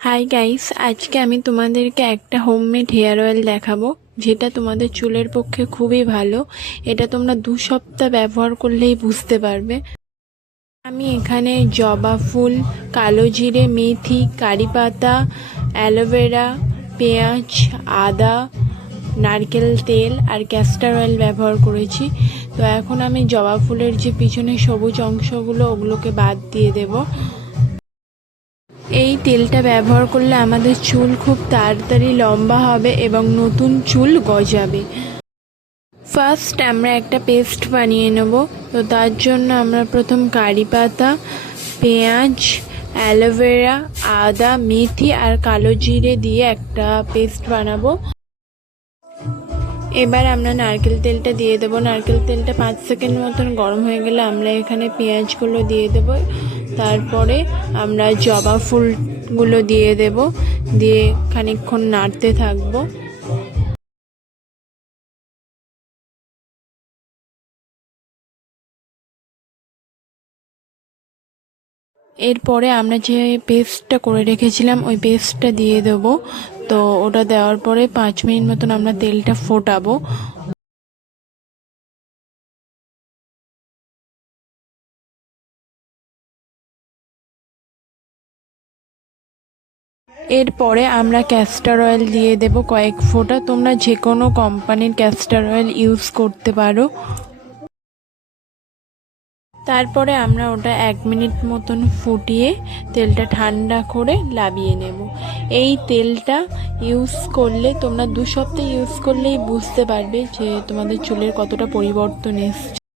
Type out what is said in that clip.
Hi guys, আজকে আমি তোমাদেরকে একটা হোমমেড হেয়ার অয়েল দেখাবো, যেটা তোমাদের চুলের পক্ষে খুবই ভালো। এটা তোমরা 2 সপ্তাহ ব্যবহার করলেই বুঝতে পারবে। আমি এখানে জবা ফুল, কালো জিরে, মেথি, কারি পাতা, অ্যালোভেরা, পেঁয়াজ, আদা, নারকেল তেল আর ক্যাস্টর অয়েল ব্যবহার করেছি। তো এখন আমি জবা ফুলের যে পিছনে সবুজ অংশগুলো, ওগুলোকে বাদ দিয়ে দেবো। এই তেলটা ব্যবহার করলে আমাদের চুল খুব তাড়াতাড়ি লম্বা হবে এবং নতুন চুল গজাবে। ফার্স্ট আমরা একটা পেস্ট বানিয়ে নেব। তো তার জন্য আমরা প্রথম কারি পাতা, পেঁয়াজ, অ্যালোভেরা, আদা, মেথি আর কালো জিরে দিয়ে একটা পেস্ট বানাবো। এবার আমরা নারকেল তেলটা দিয়ে দেবো। নারকেল তেলটা 5 সেকেন্ড মতন গরম হয়ে গেলে আমরা এখানে পেঁয়াজগুলো দিয়ে দেবো। তারপরে আমরা জবা ফুলগুলো দিয়ে দেব, দিয়ে খানিকক্ষণ নাড়তে থাকবো। এরপরে আমরা যে পেস্টটা করে রেখেছিলাম ওই পেস্টটা দিয়ে দেবো। তো ওটা দেওয়ার পরে 5 মিনিট মতন আমরা তেলটা ফোটাবো। এরপরে আমরা ক্যাস্টর অয়েল দিয়ে দেব কয়েক ফোঁটা। তোমরা যে কোনো কোম্পানির ক্যাস্টর অয়েল ইউজ করতে পারো। তারপরে আমরা ওটা 1 মিনিট মতন ফুটিয়ে তেলটা ঠান্ডা করে লাবিয়ে নেব। এই তেলটা ইউজ করলে তোমরা 2 সপ্তাহ ইউজ করলেই বুঝতে পারবে যে তোমাদের চুলের কতটা পরিবর্তন এসছে।